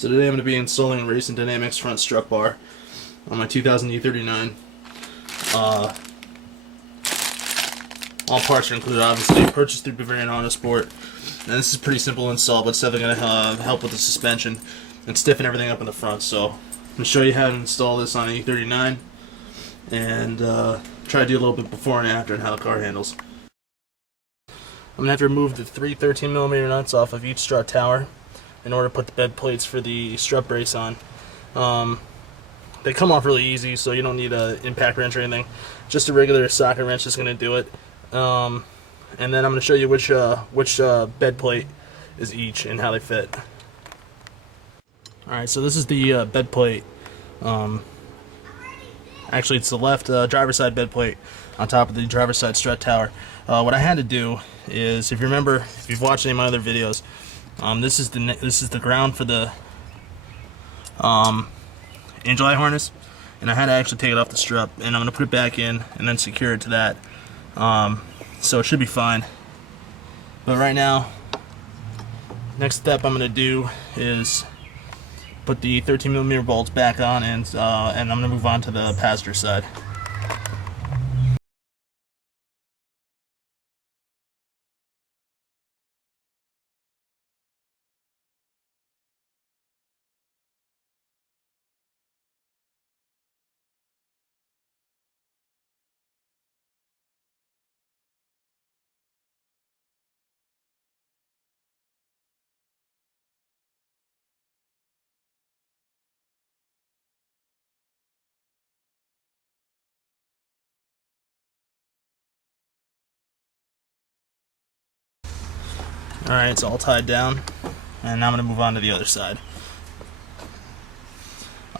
So today I'm going to be installing Racing Dynamics front strut bar on my 2000 E39. All parts are included, obviously. Purchased through Bavarian Autosport. And this is pretty simple install, but it's definitely going to help with the suspension and stiffen everything up in the front. So I'm going to show you how to install this on an E39 and try to do a little bit before and after and how the car handles. I'm going to have to remove the three 13mm nuts off of each strut tower in order to put the bed plates for the strut brace on. They come off really easy, so you don't need an impact wrench or anything. Just a regular socket wrench is going to do it. And then I'm going to show you which bed plate is each and how they fit. Alright, so this is the bed plate. Actually, it's the left driver's side bed plate on top of the driver's side strut tower. What I had to do is, if you remember, if you've watched any of my other videos, this is the ground for the angel eye harness, and I had to actually take it off the strut, and I'm going to put it back in and then secure it to that. So it should be fine. But right now, next step I'm going to do is put the 13mm bolts back on, and I'm going to move on to the passenger side. Alright, it's all tied down, and now I'm going to move on to the other side.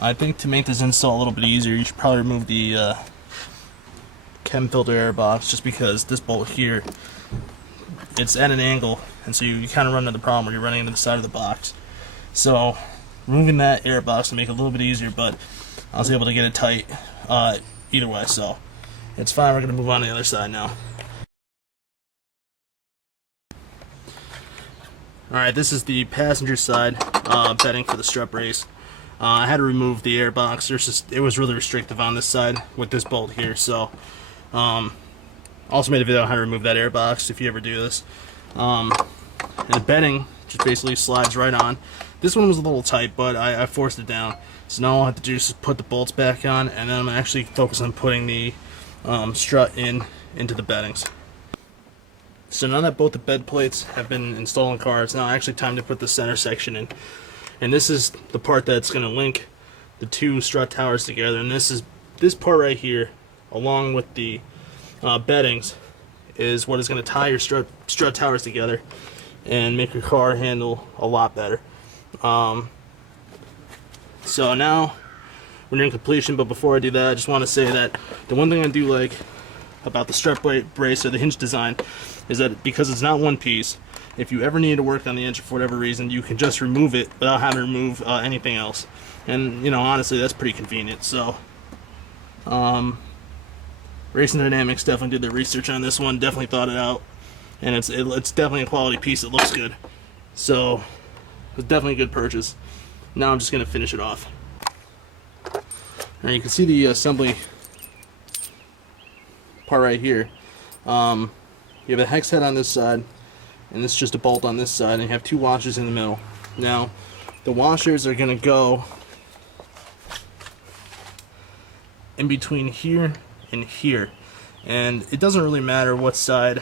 I think to make this install a little bit easier, you should probably remove the chem filter air box, just because this bolt here, it's at an angle, and so you kind of run into the problem where you're running into the side of the box. So removing that air box to make it a little bit easier, but I was able to get it tight either way, so it's fine. We're going to move on to the other side now. Alright, this is the passenger side bedding for the strut brace. I had to remove the air box. It was really restrictive on this side with this bolt here, so also made a video on how to remove that air box if you ever do this. And the bedding just basically slides right on. This one was a little tight, but I forced it down. So now all I have to do is put the bolts back on, and then I'm actually focused on putting the strut into the beddings. So now that both the bed plates have been installed in the car, it's now actually time to put the center section in. And this is the part that's going to link the two strut towers together. And this part right here, along with the beddings, is what is going to tie your strut towers together and make your car handle a lot better. So now we're nearing completion, but before I do that, I just want to say that the one thing I do like about the strut brace or the hinge design is that because it's not one piece, if you ever need to work on the engine for whatever reason, you can just remove it without having to remove anything else. And you know, honestly, that's pretty convenient. So Racing Dynamics definitely did their research on this one, definitely thought it out, and it's definitely a quality piece. It looks good, so it's definitely a good purchase. Now I'm just going to finish it off. Now you can see the assembly part right here. You have a hex head on this side, and this is just a bolt on this side, and you have two washers in the middle. Now the washers are going to go in between here and here, and it doesn't really matter what side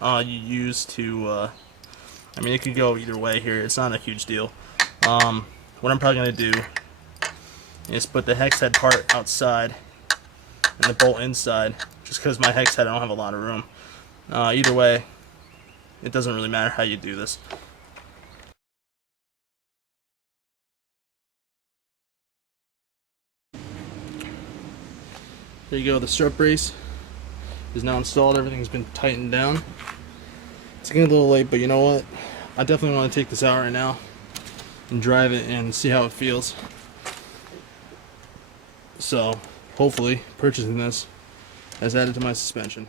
you use to I mean, it could go either way here. It's not a huge deal. What I'm probably going to do is put the hex head part outside and the bolt inside, just because my hex head, I don't have a lot of room. Either way, it doesn't really matter how you do this. There you go, the strut brace is now installed. Everything's been tightened down. It's getting a little late, but you know what? I definitely want to take this out right now and drive it and see how it feels. So hopefully purchasing this has added to my suspension.